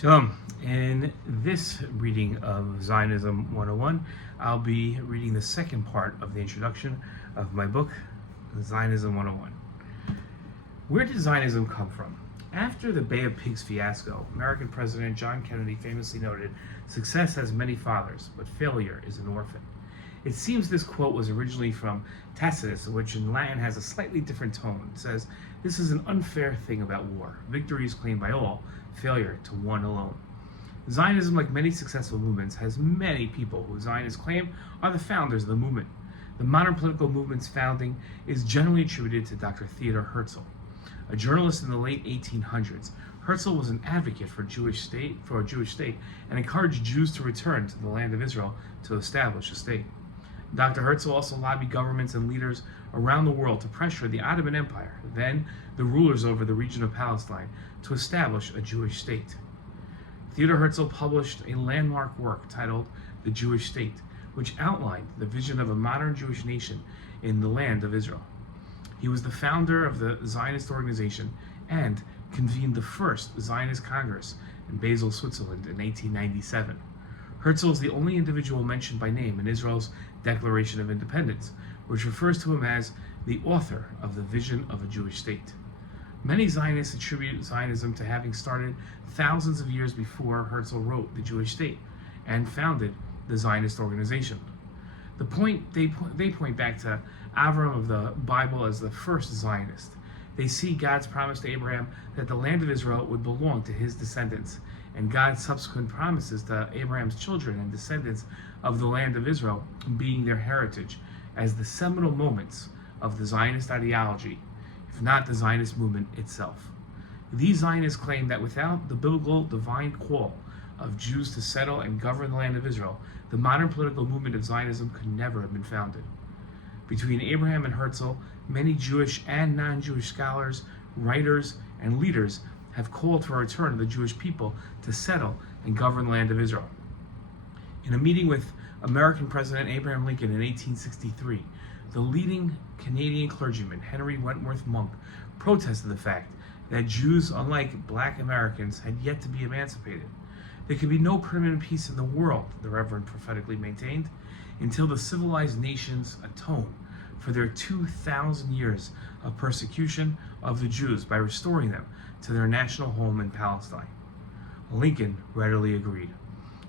Shalom. In this reading of Zionism 101, I'll be reading the second part of the introduction of my book, Zionism 101. Where did Zionism come from? After the Bay of Pigs fiasco, American President John Kennedy famously noted, "Success has many fathers, but failure is an orphan." It seems this quote was originally from Tacitus, which in Latin has a slightly different tone. It says, "This is an unfair thing about war. Victory is claimed by all, failure to one alone." Zionism, like many successful movements, has many people who Zionists claim are the founders of the movement. The modern political movement's founding is generally attributed to Dr. Theodor Herzl. A journalist in the late 1800s, Herzl was an advocate for a Jewish state and encouraged Jews to return to the land of Israel to establish a state. Dr. Herzl also lobbied governments and leaders around the world to pressure the Ottoman Empire, then the rulers over the region of Palestine, to establish a Jewish state. Theodor Herzl published a landmark work titled The Jewish State, which outlined the vision of a modern Jewish nation in the land of Israel. He was the founder of the Zionist organization and convened the first Zionist Congress in Basel, Switzerland in 1897. Herzl is the only individual mentioned by name in Israel's Declaration of Independence, which refers to him as the author of the vision of a Jewish state. Many Zionists attribute Zionism to having started thousands of years before Herzl wrote The Jewish State and founded the Zionist organization. They point back to Avram of the Bible as the first Zionist. They see God's promise to Abraham that the land of Israel would belong to his descendants, and God's subsequent promises to Abraham's children and descendants of the land of Israel being their heritage as the seminal moments of the Zionist ideology, if not the Zionist movement itself. These Zionists claim that without the biblical divine call of Jews to settle and govern the land of Israel, the modern political movement of Zionism could never have been founded. Between Abraham and Herzl, many Jewish and non-Jewish scholars, writers, and leaders have called for a return of the Jewish people to settle and govern the land of Israel. In a meeting with American President Abraham Lincoln in 1863, the leading Canadian clergyman, Henry Wentworth Monk, protested the fact that Jews, unlike black Americans, had yet to be emancipated. There could be no permanent peace in the world, the Reverend prophetically maintained, until the civilized nations atone for their 2,000 years of persecution of the Jews by restoring them to their national home in Palestine. Lincoln readily agreed.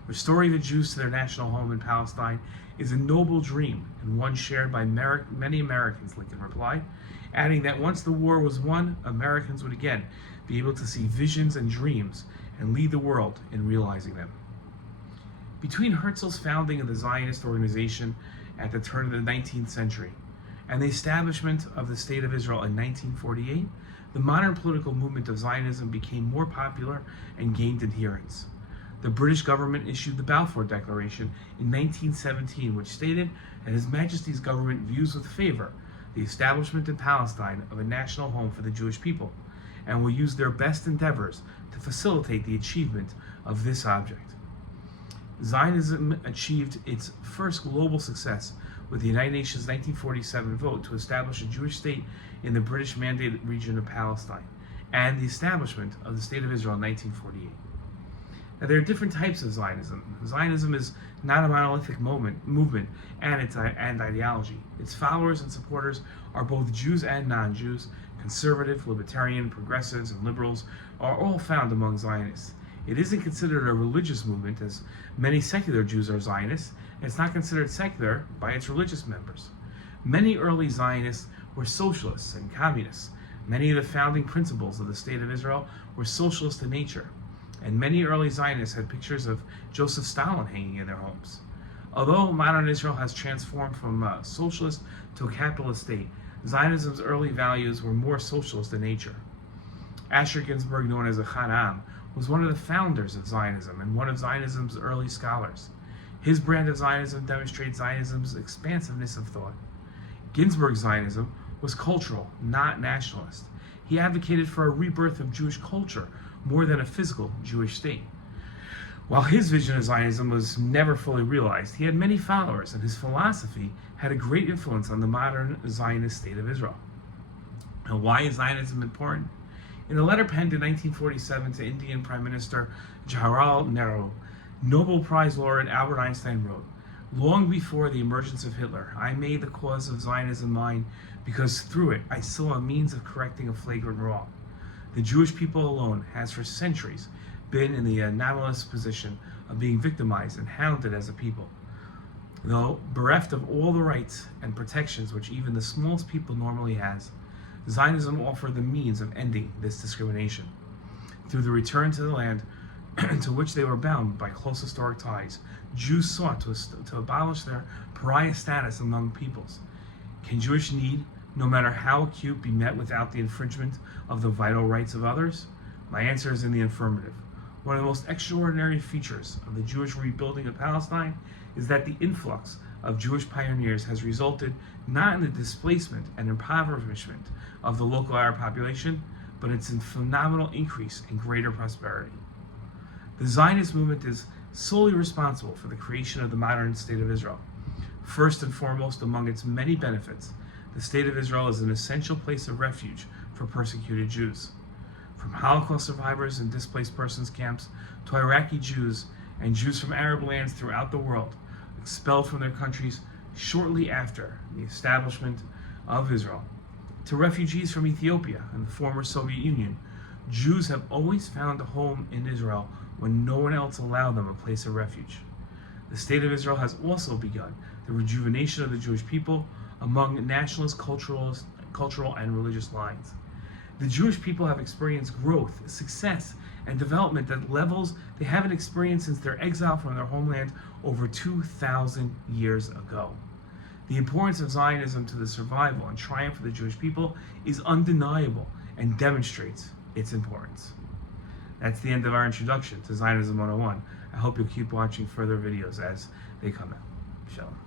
Restoring the Jews to their national home in Palestine is a noble dream and one shared by many Americans, Lincoln replied, adding that once the war was won, Americans would again be able to see visions and dreams and lead the world in realizing them. Between Herzl's founding of the Zionist organization at the turn of the 19th century and the establishment of the State of Israel in 1948, the modern political movement of Zionism became more popular and gained adherents. The British government issued the Balfour Declaration in 1917, which stated that His Majesty's government views with favor the establishment in Palestine of a national home for the Jewish people, and will use their best endeavors to facilitate the achievement of this object. Zionism achieved its first global success with the United Nations 1947 vote to establish a Jewish state in the British mandated region of Palestine, and the establishment of the State of Israel in 1948. Now, there are different types of Zionism. Zionism is not a monolithic movement and ideology. Its followers and supporters are both Jews and non-Jews. Conservative, libertarian, progressives, and liberals are all found among Zionists. It isn't considered a religious movement, as many secular Jews are Zionists, and it's not considered secular by its religious members. Many early Zionists were socialists and communists. Many of the founding principles of the State of Israel were socialist in nature, and many early Zionists had pictures of Joseph Stalin hanging in their homes. Although modern Israel has transformed from a socialist to a capitalist state, Zionism's early values were more socialist in nature. Asher Ginsburg, known as a Chadam, was one of the founders of Zionism and one of Zionism's early scholars. His brand of Zionism demonstrates Zionism's expansiveness of thought. Ginsburg's Zionism was cultural, not nationalist. He advocated for a rebirth of Jewish culture more than a physical Jewish state. While his vision of Zionism was never fully realized, he had many followers, and his philosophy had a great influence on the modern Zionist State of Israel. Now, why is Zionism important? In a letter penned in 1947 to Indian Prime Minister Jawaharlal Nehru, Nobel Prize laureate Albert Einstein wrote, "Long before the emergence of Hitler, I made the cause of Zionism mine because through it I saw a means of correcting a flagrant wrong. The Jewish people alone has for centuries been in the anomalous position of being victimized and hounded as a people. Though bereft of all the rights and protections which even the smallest people normally has, Zionism offered the means of ending this discrimination. Through the return to the land to which they were bound by close historic ties, Jews sought to abolish their pariah status among peoples. Can Jewish need, no matter how acute, be met without the infringement of the vital rights of others? My answer is in the affirmative. One of the most extraordinary features of the Jewish rebuilding of Palestine is that the influx of Jewish pioneers has resulted not in the displacement and impoverishment of the local Arab population, but its phenomenal increase in greater prosperity. The Zionist movement is solely responsible for the creation of the modern State of Israel. First and foremost, among its many benefits, the State of Israel is an essential place of refuge for persecuted Jews. From Holocaust survivors in displaced persons camps to Iraqi Jews and Jews from Arab lands throughout the world, expelled from their countries shortly after the establishment of Israel, to refugees from Ethiopia and the former Soviet Union, Jews have always found a home in Israel when no one else allowed them a place of refuge. The State of Israel has also begun the rejuvenation of the Jewish people among nationalist, cultural, and religious lines. The Jewish people have experienced growth, success, and development at levels they haven't experienced since their exile from their homeland over 2,000 years ago. The importance of Zionism to the survival and triumph of the Jewish people is undeniable and demonstrates its importance. That's the end of our introduction to Zionism 101. I hope you'll keep watching further videos as they come out. Shalom.